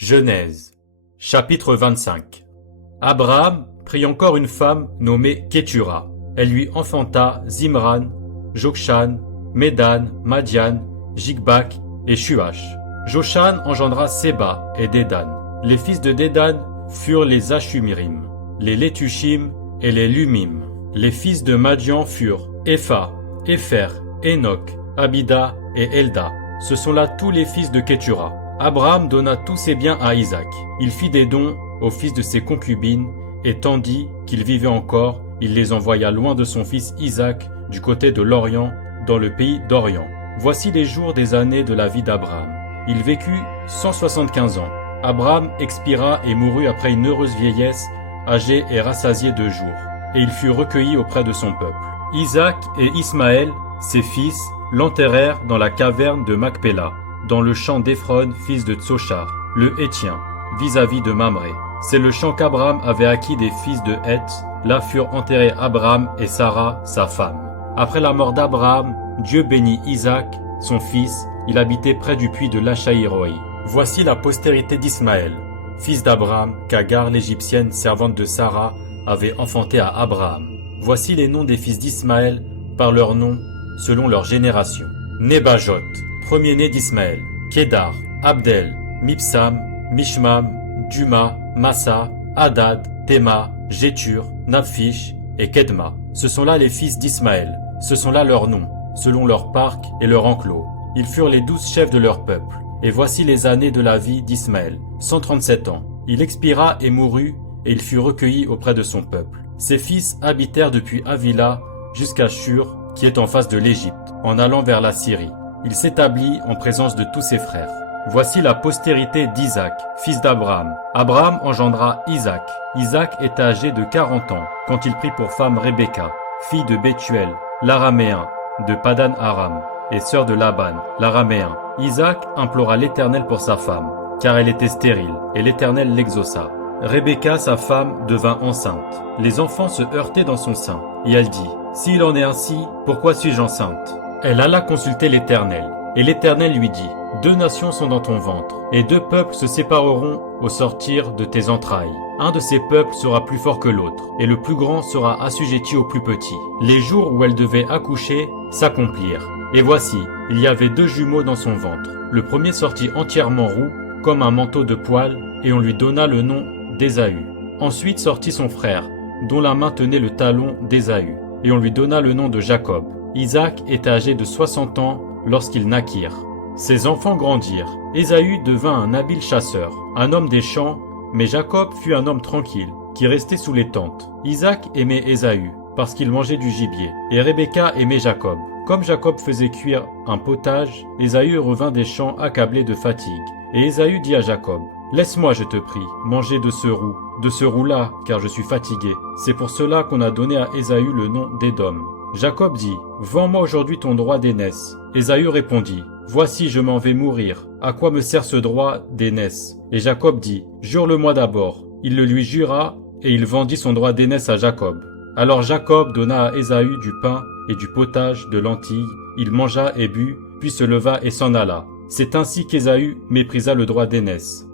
Genèse, chapitre 25. Abraham prit encore une femme nommée Kétura. Elle lui enfanta Zimran, Jokshan, Médan, Madian, Jigbak et Shuach. Joshan engendra Séba et Dédan. Les fils de Dédan furent les Ashumirim, les Létushim et les Lumim. Les fils de Madian furent Épha, Épher, Enoch, Abida et Elda. Ce sont là tous les fils de Kétura. Abraham donna tous ses biens à Isaac. Il fit des dons aux fils de ses concubines, et tandis qu'il vivait encore, il les envoya loin de son fils Isaac, du côté de l'Orient, dans le pays d'Orient. Voici les jours des années de la vie d'Abraham. Il vécut 175 ans. Abraham expira et mourut après une heureuse vieillesse, âgé et rassasié de jours, et il fut recueilli auprès de son peuple. Isaac et Ismaël, ses fils, l'enterrèrent dans la caverne de Macpéla, dans le champ d'Éphron, fils de Tsochar, le Hétien, vis-à-vis de Mamré. C'est le champ qu'Abraham avait acquis des fils de Heth. Là furent enterrés Abraham et Sarah, sa femme. Après la mort d'Abraham, Dieu bénit Isaac, son fils. Il habitait près du puits de Lachaïroi. Voici la postérité d'Ismaël, fils d'Abraham, qu'Agar l'Égyptienne, servante de Sarah, avait enfanté à Abraham. Voici les noms des fils d'Ismaël, par leurs noms, selon leur génération. Nebajot, premier-né d'Ismaël, Kédar, Abdel, Mibsam, Mishmam, Duma, Massa, Hadad, Théma, Jétur, Naphish et Kedma. Ce sont là les fils d'Ismaël. Ce sont là leurs noms, selon leur parc et leur enclos. Ils furent les 12 chefs de leur peuple. Et voici les années de la vie d'Ismaël, 137 ans. Il expira et mourut, et il fut recueilli auprès de son peuple. Ses fils habitèrent depuis Havila jusqu'à Shur, qui est en face de l'Égypte, en allant vers la Syrie. Il s'établit en présence de tous ses frères. Voici la postérité d'Isaac, fils d'Abraham. Abraham engendra Isaac. Isaac était âgé de 40 ans, quand il prit pour femme Rebecca, fille de Bethuel, l'araméen, de Padan Aram, et sœur de Laban, l'araméen. Isaac implora l'Éternel pour sa femme, car elle était stérile, et l'Éternel l'exauça. Rebecca, sa femme, devint enceinte. Les enfants se heurtaient dans son sein, et elle dit, « S'il en est ainsi, pourquoi suis-je enceinte ?» Elle alla consulter l'Éternel, et l'Éternel lui dit, « 2 nations sont dans ton ventre, et 2 peuples se sépareront au sortir de tes entrailles. Un de ces peuples sera plus fort que l'autre, et le plus grand sera assujetti au plus petit. » Les jours où elle devait accoucher s'accomplirent. Et voici, il y avait 2 jumeaux dans son ventre. Le premier sortit entièrement roux, comme un manteau de poils, et on lui donna le nom d'Ésaü. Ensuite sortit son frère, dont la main tenait le talon d'Ésaü, et on lui donna le nom de Jacob. Isaac était âgé de 60 ans lorsqu'ils naquirent. Ses enfants grandirent. Ésaü devint un habile chasseur, un homme des champs, mais Jacob fut un homme tranquille, qui restait sous les tentes. Isaac aimait Ésaü, parce qu'il mangeait du gibier, et Rebecca aimait Jacob. Comme Jacob faisait cuire un potage, Ésaü revint des champs accablé de fatigue. Et Ésaü dit à Jacob, « Laisse-moi, je te prie, manger de ce roux-là, car je suis fatigué. » C'est pour cela qu'on a donné à Ésaü le nom d'Édom. Jacob dit, « Vends-moi aujourd'hui ton droit d'aînesse. » Ésaü répondit, « Voici, je m'en vais mourir. À quoi me sert ce droit d'aînesse ?» Et Jacob dit, « Jure-le-moi d'abord. » Il le lui jura, et il vendit son droit d'aînesse à Jacob. Alors Jacob donna à Ésaü du pain et du potage de lentilles. Il mangea et but, puis se leva et s'en alla. C'est ainsi qu'Ésaü méprisa le droit d'aînesse.